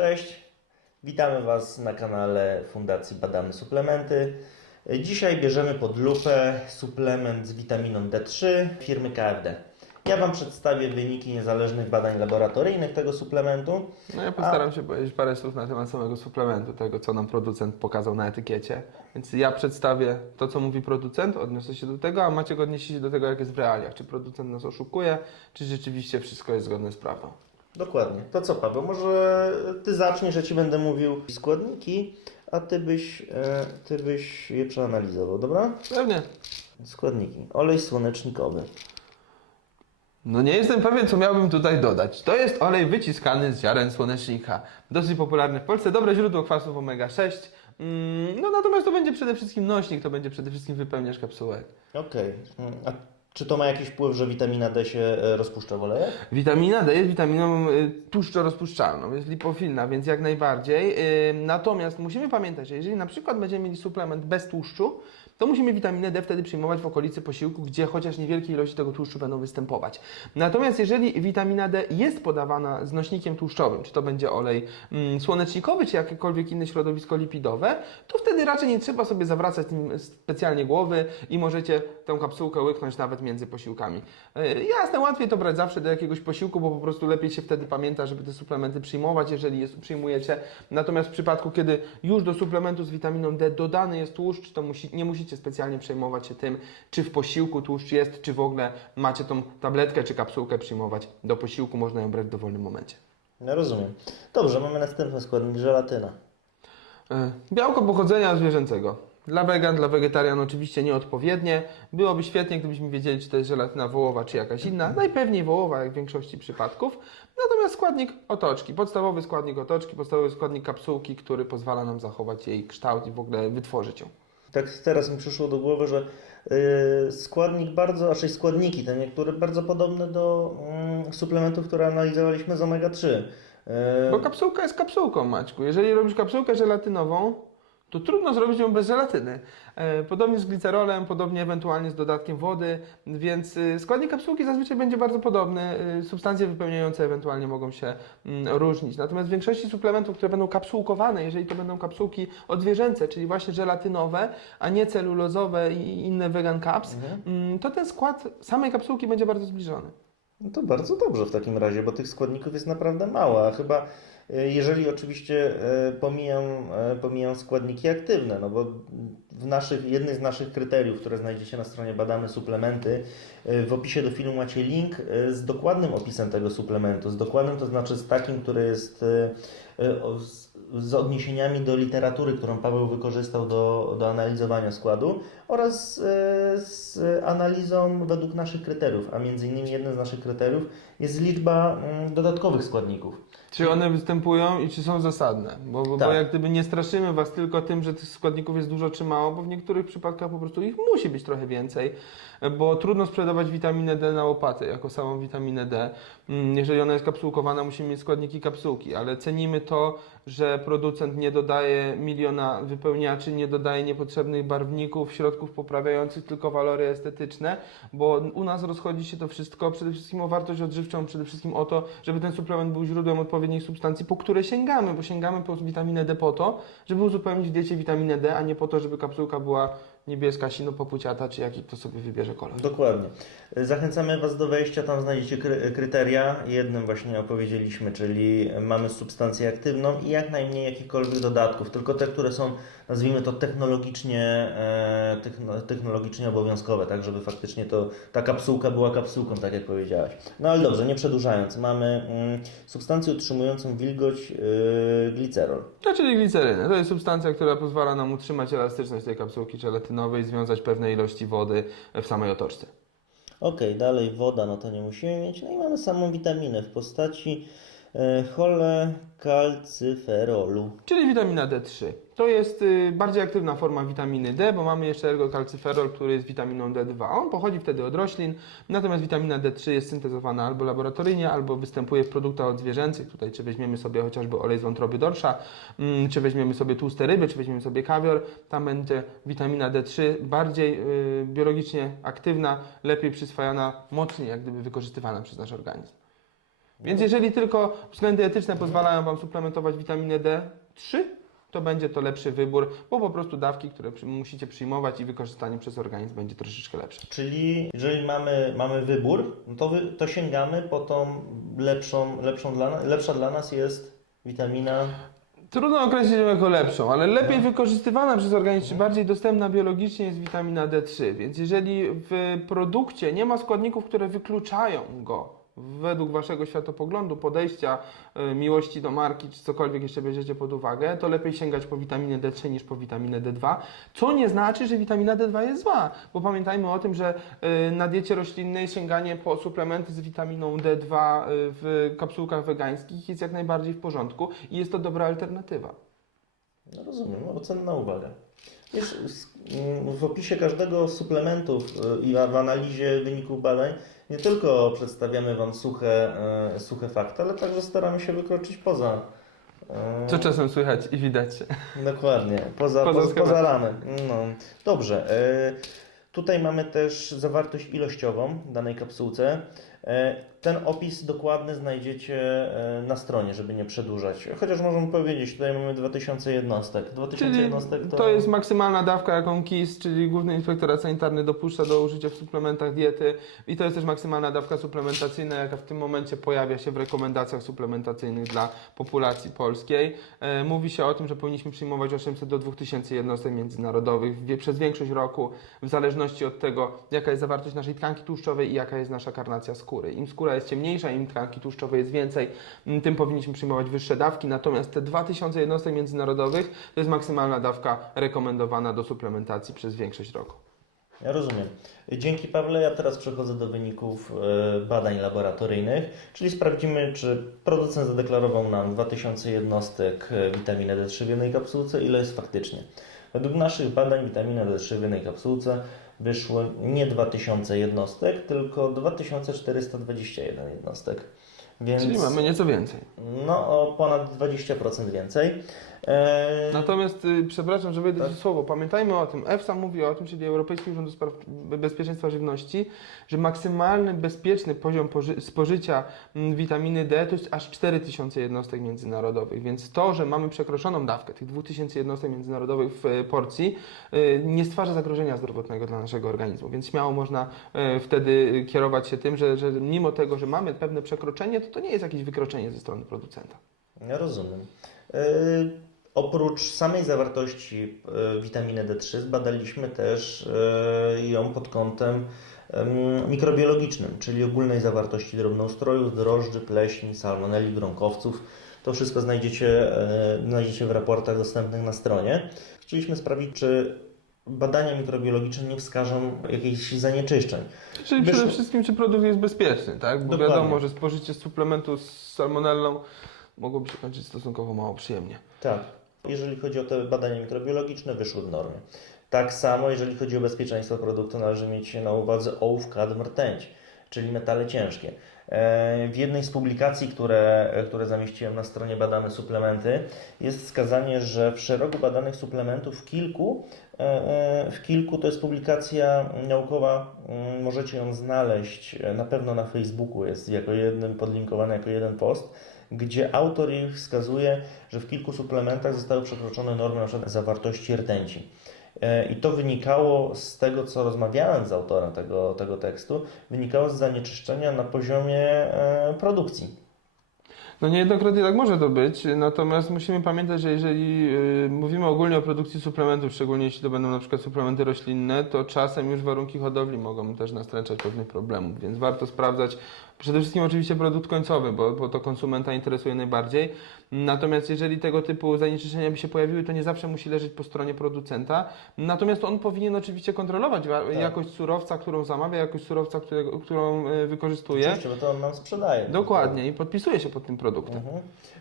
Cześć, witamy Was na kanale Fundacji Badamy Suplementy. Dzisiaj bierzemy pod lupę suplement z witaminą D3 firmy KFD. Ja Wam przedstawię wyniki niezależnych badań laboratoryjnych tego suplementu. No ja postaram się powiedzieć parę słów na temat samego suplementu, tego co nam producent pokazał na etykiecie. Więc ja przedstawię to, co mówi producent, odniosę się do tego, a Maciek odniesie się do tego, jak jest w realiach. Czy producent nas oszukuje, czy rzeczywiście wszystko jest zgodne z prawdą. Dokładnie. To co Paweł, może Ty zaczniesz, ja Ci będę mówił składniki, a Ty byś, e, ty byś je przeanalizował, dobra? Pewnie. Składniki. Olej słonecznikowy. No nie jestem pewien, co miałbym tutaj dodać. To jest olej wyciskany z ziaren słonecznika. Dosyć popularny w Polsce, dobre źródło kwasów omega-6. Mm, no natomiast to będzie przede wszystkim nośnik, to będzie przede wszystkim wypełniacz kapsułek. Okej. Mm, A czy to ma jakiś wpływ, że witamina D się e, rozpuszcza w olejach? Witamina D jest witaminą y, tłuszczorozpuszczalną, jest lipofilna, więc jak najbardziej. Y, natomiast musimy pamiętać, że jeżeli na przykład będziemy mieli suplement bez tłuszczu, to musimy witaminę D wtedy przyjmować w okolicy posiłku, gdzie chociaż niewielkie ilości tego tłuszczu będą występować. Natomiast jeżeli witamina D jest podawana z nośnikiem tłuszczowym, czy to będzie olej mm, słonecznikowy, czy jakiekolwiek inne środowisko lipidowe, to wtedy raczej nie trzeba sobie zawracać tym specjalnie głowy i możecie tę kapsułkę łyknąć nawet między posiłkami. Yy, Jasne, łatwiej to brać zawsze do jakiegoś posiłku, bo po prostu lepiej się wtedy pamięta, żeby te suplementy przyjmować, jeżeli je przyjmujecie. Natomiast w przypadku, kiedy już do suplementu z witaminą D dodany jest tłuszcz, to musi, nie musicie specjalnie przejmować się tym, czy w posiłku tłuszcz jest, czy w ogóle macie tą tabletkę czy kapsułkę przyjmować do posiłku, można ją brać w dowolnym momencie. No rozumiem. Dobrze, mamy następny składnik, żelatyna. Yy, Białko pochodzenia zwierzęcego. Dla wegan, dla wegetarian oczywiście nieodpowiednie. Byłoby świetnie, gdybyśmy wiedzieli, czy to jest żelatyna wołowa, czy jakaś inna. Najpewniej wołowa, jak w większości przypadków. Natomiast składnik otoczki, podstawowy składnik otoczki, podstawowy składnik kapsułki, który pozwala nam zachować jej kształt i w ogóle wytworzyć ją. Tak teraz mi przyszło do głowy, że y, składnik bardzo, raczej składniki te niektóre bardzo podobne do mm, suplementów, które analizowaliśmy z omega-3. Y, Bo kapsułka jest kapsułką, Maćku. Jeżeli robisz kapsułkę żelatynową, to trudno zrobić ją bez żelatyny. E, Podobnie z glicerolem, podobnie ewentualnie z dodatkiem wody, więc y, składnik kapsułki zazwyczaj będzie bardzo podobny. Y, Substancje wypełniające ewentualnie mogą się mm, różnić. Natomiast w większości suplementów, które będą kapsułkowane, jeżeli to będą kapsułki odwierzęce, czyli właśnie żelatynowe, a nie celulozowe i inne vegan caps, mm, to ten skład samej kapsułki będzie bardzo zbliżony. No to bardzo dobrze w takim razie, bo tych składników jest naprawdę mało, a chyba jeżeli oczywiście y, pomijam, y, pomijam składniki aktywne, no bo w naszych, jednym z naszych kryteriów, które znajdziecie na stronie Badamy Suplementy, w opisie do filmu macie link z dokładnym opisem tego suplementu, z dokładnym to znaczy z takim, który jest z odniesieniami do literatury, którą Paweł wykorzystał do, do analizowania składu oraz y, z analizą według naszych kryteriów, a między innymi jednym z naszych kryteriów jest liczba mm, dodatkowych składników. Czy one występują i czy są zasadne? Bo, bo, bo Tak. jak gdyby nie straszymy Was tylko tym, że tych składników jest dużo czy mało, bo w niektórych przypadkach po prostu ich musi być trochę więcej, bo trudno sprzedawać witaminę D na łopaty jako samą witaminę D. Mm, Jeżeli ona jest kapsułkowana, musimy mieć składniki kapsułki, ale cenimy to, że producent nie dodaje miliona wypełniaczy, nie dodaje niepotrzebnych barwników, środków poprawiających tylko walory estetyczne, bo u nas rozchodzi się to wszystko. Przede wszystkim o wartość odżywczą, przede wszystkim o to, żeby ten suplement był źródłem odpowiedniej substancji, po które sięgamy, bo sięgamy po witaminę D po to, żeby uzupełnić w diecie witaminę D, a nie po to, żeby kapsułka była niebieska, sinopopuciata, czy jaki to sobie wybierze kolor. Dokładnie. Zachęcamy Was do wejścia, tam znajdziecie kry- kryteria. Jednym właśnie opowiedzieliśmy, czyli mamy substancję aktywną i jak najmniej jakichkolwiek dodatków, tylko te, które są, nazwijmy to technologicznie, e, techno, technologicznie obowiązkowe, tak żeby faktycznie to ta kapsułka była kapsułką, tak jak powiedziałaś. No ale dobrze, nie przedłużając, mamy mm, substancję utrzymującą wilgoć, yy, glicerol. No, czyli glicerynę. To jest substancja, która pozwala nam utrzymać elastyczność tej kapsułki żelatynowej, związać pewne ilości wody w samej otoczce. Ok, dalej woda, no to nie musimy mieć. No i mamy samą witaminę w postaci e, cholecalcyferolu. Czyli witamina D3. To jest y, bardziej aktywna forma witaminy D, bo mamy jeszcze ergocalcyferol, który jest witaminą D2. On pochodzi wtedy od roślin, natomiast witamina D3 jest syntezowana albo laboratoryjnie, albo występuje w produktach odzwierzęcych. Tutaj czy weźmiemy sobie chociażby olej z wątroby dorsza, mm, czy weźmiemy sobie tłuste ryby, czy weźmiemy sobie kawior, tam będzie witamina D3 bardziej y, biologicznie aktywna, lepiej przyswajana, mocniej jak gdyby wykorzystywana przez nasz organizm. Więc jeżeli tylko względy etyczne pozwalają Wam suplementować witaminę D3, to będzie to lepszy wybór, bo po prostu dawki, które musicie przyjmować i wykorzystanie przez organizm będzie troszeczkę lepsze. Czyli jeżeli mamy, mamy wybór, no to, wy, to sięgamy po tą lepszą, lepszą dla nas, lepsza dla nas jest witamina Trudno określić ją jako lepszą, ale lepiej wykorzystywana przez organizm, czy bardziej dostępna biologicznie jest witamina D3. Więc jeżeli w produkcie nie ma składników, które wykluczają go według Waszego światopoglądu, podejścia, y, miłości do marki, czy cokolwiek jeszcze bierzecie pod uwagę, to lepiej sięgać po witaminę D3 niż po witaminę D2, co nie znaczy, że witamina D2 jest zła, bo pamiętajmy o tym, że y, na diecie roślinnej sięganie po suplementy z witaminą D2 y, w kapsułkach wegańskich jest jak najbardziej w porządku i jest to dobra alternatywa. No rozumiem, no, cenna uwaga. S- mm, w opisie każdego suplementu y, i w analizie wyników badań nie tylko przedstawiamy Wam suche, e, suche fakty, ale także staramy się wykroczyć poza. e, Co czasem słychać i widać. Dokładnie, poza, Poza poza, poza, ramy. No. Dobrze. Tutaj mamy też zawartość ilościową w danej kapsułce. E, ten opis dokładny znajdziecie e, na stronie, żeby nie przedłużać. Chociaż możemy powiedzieć, tutaj mamy 2000 jednostek. 2000 Czyli jednostek to... to jest maksymalna dawka, jaką KIS, czyli Główny Inspektorat Sanitarny dopuszcza do użycia w suplementach diety i to jest też maksymalna dawka suplementacyjna, jaka w tym momencie pojawia się w rekomendacjach suplementacyjnych dla populacji polskiej. E, Mówi się o tym, że powinniśmy przyjmować 800 do 2000 jednostek międzynarodowych przez większość roku, w zależności od tego, jaka jest zawartość naszej tkanki tłuszczowej i jaka jest nasza karnacja skóry. Im skóra jest ciemniejsza, im tkanki tłuszczowej jest więcej, m, tym powinniśmy przyjmować wyższe dawki, natomiast te 2000 jednostek międzynarodowych to jest maksymalna dawka rekomendowana do suplementacji przez większość roku. Ja rozumiem. Dzięki Pawle, ja teraz przechodzę do wyników e, badań laboratoryjnych, czyli sprawdzimy, czy producent zadeklarował nam 2000 jednostek e, witaminy D3 w jednej kapsułce, ile jest faktycznie. Według naszych badań witamina D3 w jednej kapsułce wyszło nie 2000 jednostek, tylko 2421 jednostek. Więc Czyli mamy nieco więcej. no o ponad 20% więcej. E, Natomiast, y, przepraszam, że wejdę Tak. słowo, pamiętajmy o tym, EFSA mówi o tym, czyli Europejski Urząd do Spraw Bezpieczeństwa Żywności, że maksymalny bezpieczny poziom poży- spożycia mm, witaminy D to jest aż 4000 jednostek międzynarodowych, więc to, że mamy przekroczoną dawkę tych 2000 jednostek międzynarodowych w e, porcji, y, nie stwarza zagrożenia zdrowotnego dla naszego organizmu, więc śmiało można e, wtedy kierować się tym, że, że mimo tego, że mamy pewne przekroczenie, to to nie jest jakieś wykroczenie ze strony producenta. Ja rozumiem. E, Oprócz samej zawartości e, witaminy D3 zbadaliśmy też e, ją pod kątem em, mikrobiologicznym, czyli ogólnej zawartości drobnoustrojów, drożdży, pleśni, salmonelli, gronkowców. To wszystko znajdziecie, e, znajdziecie w raportach dostępnych na stronie. Chcieliśmy sprawdzić, czy badania mikrobiologiczne nie wskażą jakichś zanieczyszczeń. Czyli przede wszystkim, czy produkt jest bezpieczny, tak? Bo Dokładnie. wiadomo, że spożycie suplementu z salmonellą mogłoby się kończyć stosunkowo mało przyjemnie. Tak. Jeżeli chodzi o te badania mikrobiologiczne, wyszły w normie. Tak samo, jeżeli chodzi o bezpieczeństwo produktu, należy mieć na uwadze ołów, kadm, rtęć, czyli metale ciężkie. E, W jednej z publikacji, które, które zamieściłem na stronie Badamy Suplementy, jest wskazanie, że w szeregu badanych suplementów w kilku, e, e, w kilku to jest publikacja naukowa, mm, możecie ją znaleźć e, na pewno na Facebooku, jest jako jeden podlinkowany jako jeden post, gdzie autor ich wskazuje, że w kilku suplementach zostały przekroczone normy przykład zawartości rtęci. E, I to wynikało z tego, co rozmawiałem z autorem tego, tego tekstu, wynikało z zanieczyszczenia na poziomie e, produkcji. No niejednokrotnie tak może to być, natomiast musimy pamiętać, że jeżeli y, mówimy ogólnie o produkcji suplementów, szczególnie jeśli to będą na przykład suplementy roślinne, to czasem już warunki hodowli mogą też nastręczać pewnych problemów, więc warto sprawdzać przede wszystkim oczywiście produkt końcowy, bo, bo to konsumenta interesuje najbardziej. Natomiast jeżeli tego typu zanieczyszczenia by się pojawiły, to nie zawsze musi leżeć po stronie producenta. Natomiast on powinien oczywiście kontrolować wa- Tak. jakość surowca, którą zamawia, jakość surowca, którego, którą y, wykorzystuje. Oczywiście, bo to on nam sprzedaje. Dokładnie i podpisuje się pod tym produktem. Mhm.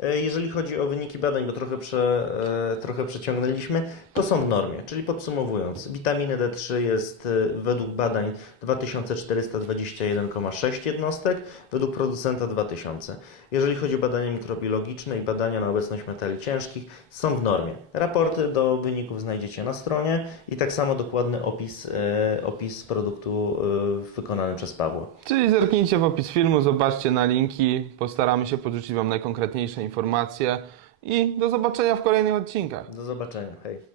E, Jeżeli chodzi o wyniki badań, bo trochę, prze, e, trochę przeciągnęliśmy, to są w normie. Czyli podsumowując, witaminy D3 jest e, według badań 2421,6 jednostek, według producenta 2000. Jeżeli chodzi o badania mikrobiologiczne i badania na obecność metali ciężkich, są w normie. Raporty do wyników znajdziecie na stronie i tak samo dokładny opis, e, opis produktu e, wykonany przez Pawła. Czyli zerknijcie w opis filmu, zobaczcie na linki, postaramy się podrzucić Wam najkonkretniejsze informacje i do zobaczenia w kolejnych odcinkach. Do zobaczenia. Hej.